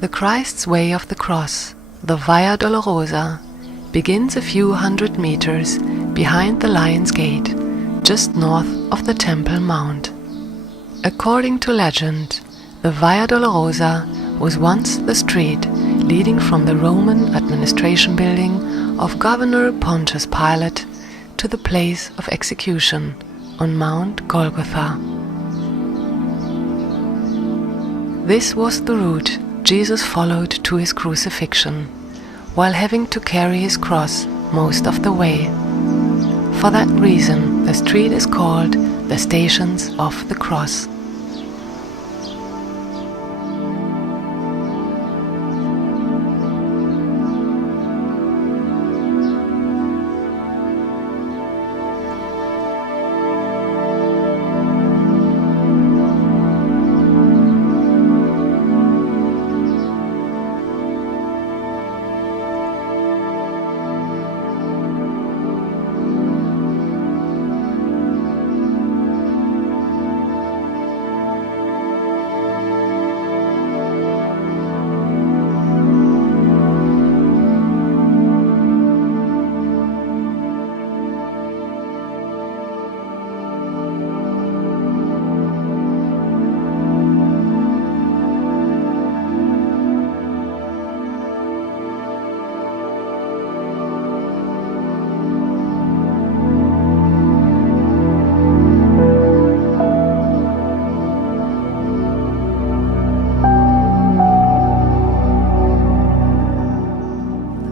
The Christ's Way of the Cross, the Via Dolorosa, begins a few hundred meters behind the Lion's Gate, just north of the Temple Mount. According to legend, the Via Dolorosa was once the street leading from the Roman administration building of Governor Pontius Pilate to the place of execution on Mount Golgotha. This was the route Jesus followed to his crucifixion, while having to carry his cross most of the way. For that reason, the street is called the Stations of the Cross.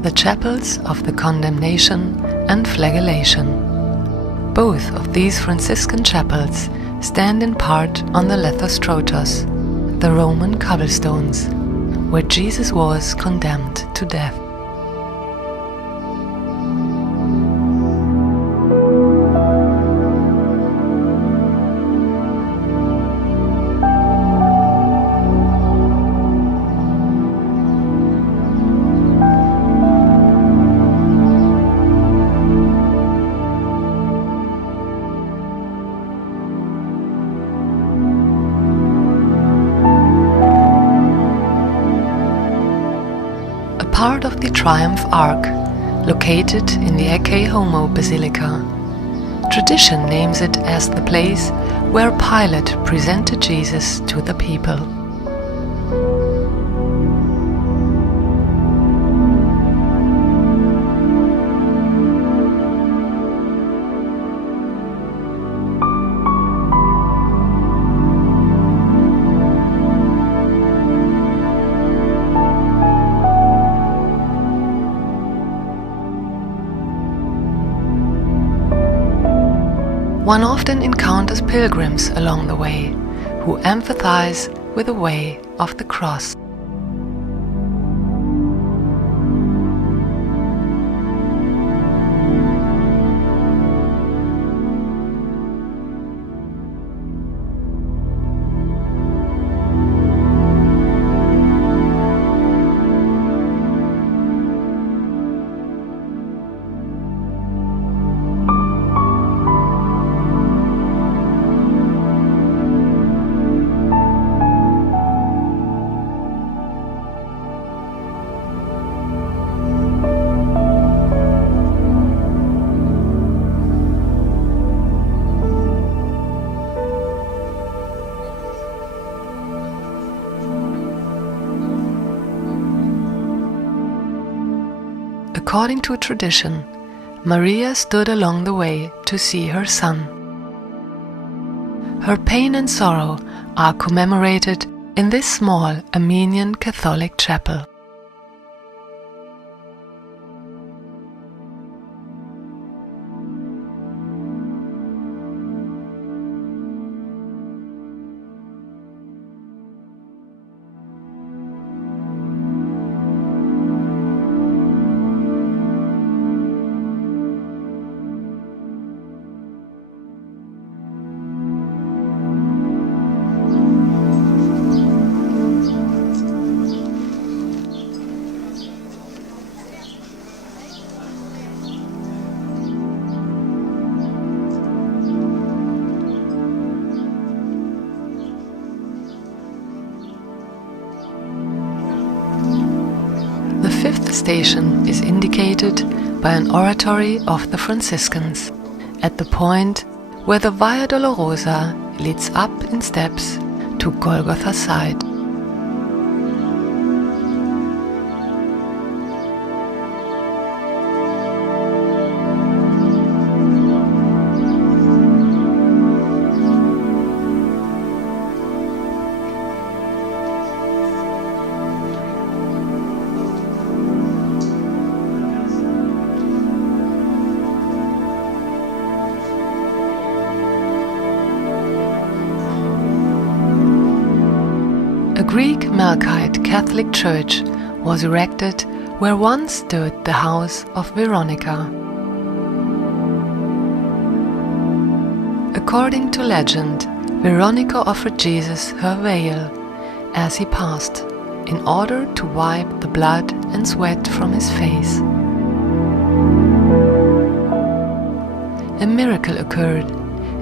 The chapels of the Condemnation and Flagellation. Both of these Franciscan chapels stand in part on the Lethostrotos, the Roman cobblestones, where Jesus was condemned to death. Part of the Triumph Arch, located in the EE.UU Basilica. Tradition names it as the place where Pilate presented Jesus to the people. One often encounters pilgrims along the way who empathize with the way of the cross. According to tradition, Maria stood along the way to see her son. Her pain and sorrow are commemorated in this small Armenian Catholic chapel. station is indicated by an oratory of the Franciscans, at the point where the Via Dolorosa leads up in steps to Golgotha's side. A Greek Melkite Catholic church was erected where once stood the house of Veronica. According to legend, Veronica offered Jesus her veil as he passed, in order to wipe the blood and sweat from his face. A miracle occurred,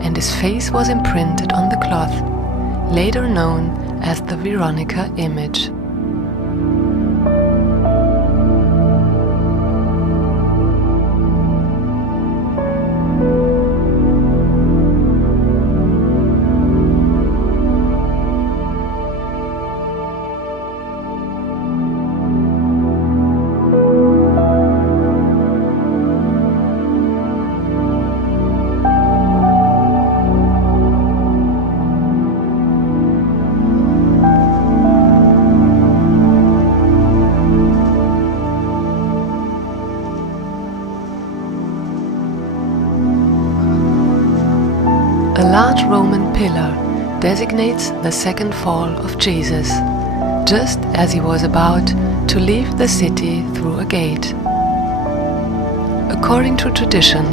and his face was imprinted on the cloth, later known as the Veronica image. A large Roman pillar designates the second fall of Jesus, just as he was about to leave the city through a gate. According to tradition,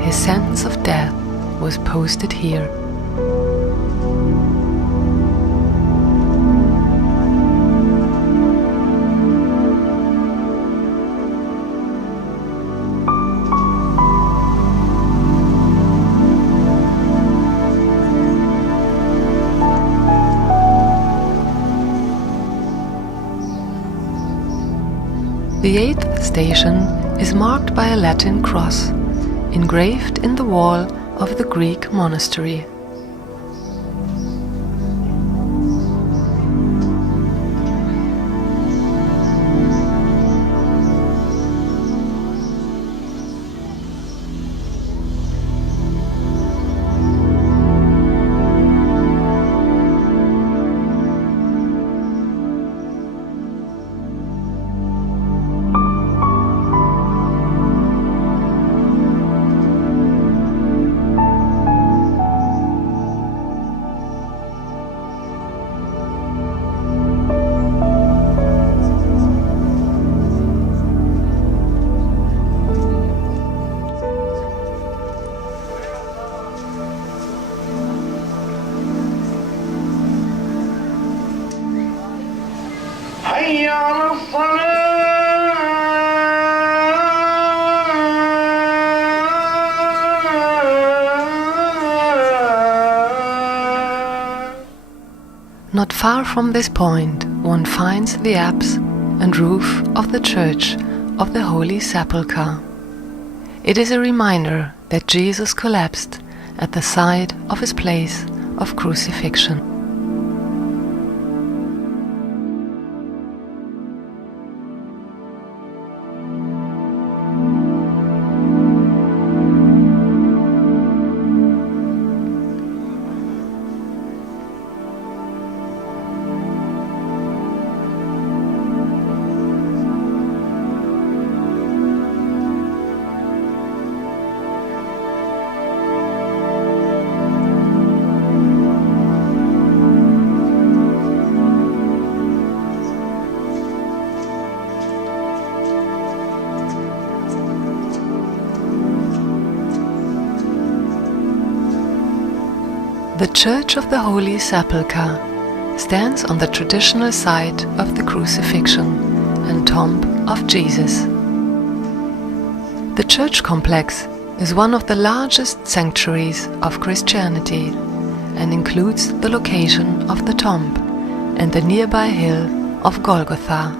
his sentence of death was posted here. The eighth station is marked by a Latin cross, engraved in the wall of the Greek monastery. Not far from this point, one finds the apse and roof of the Church of the Holy Sepulchre. It is a reminder that Jesus collapsed at the side of his place of crucifixion. The Church of the Holy Sepulchre stands on the traditional site of the crucifixion and tomb of Jesus. The church complex is one of the largest sanctuaries of Christianity and includes the location of the tomb and the nearby hill of Golgotha.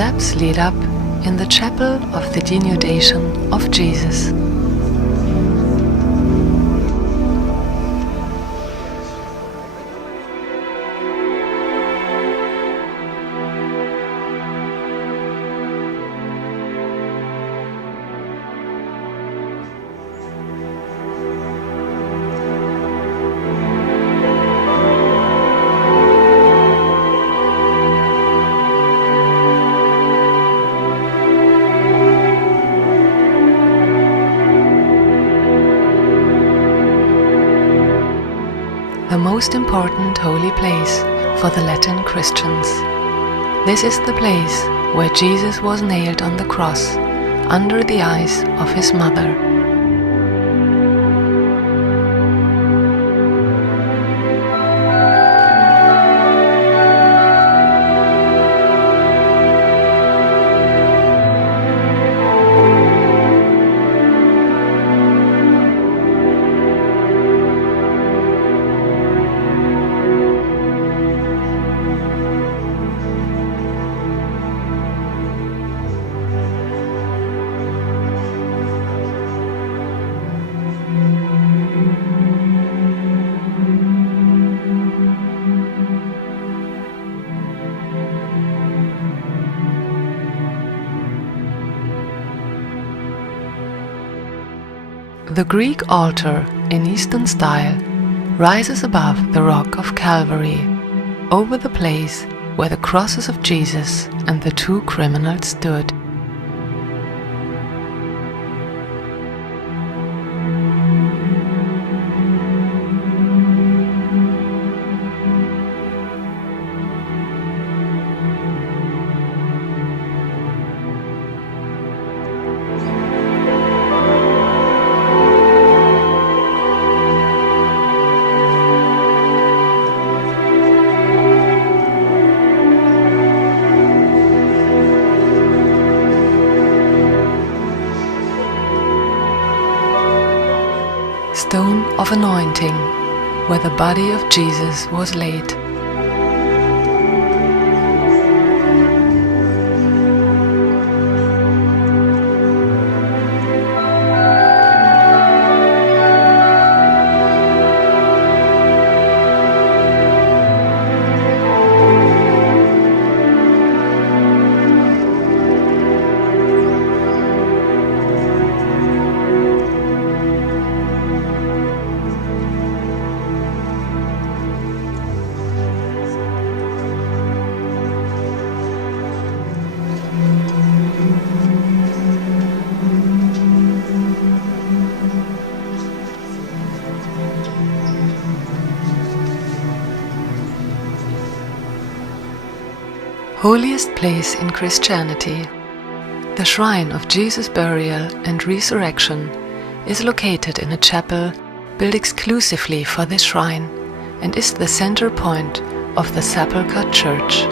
steps lead up in the chapel of the denudation of Jesus. The most important holy place for the Latin Christians. This is the place where Jesus was nailed on the cross under the eyes of his mother. The Greek altar, in Eastern style, rises above the rock of Calvary, over the place where the crosses of Jesus and the two criminals stood. Stone of Anointing, where the body of Jesus was laid. Holiest place in Christianity. The shrine of Jesus' burial and resurrection is located in a chapel built exclusively for this shrine and is the center point of the Sepulchre Church.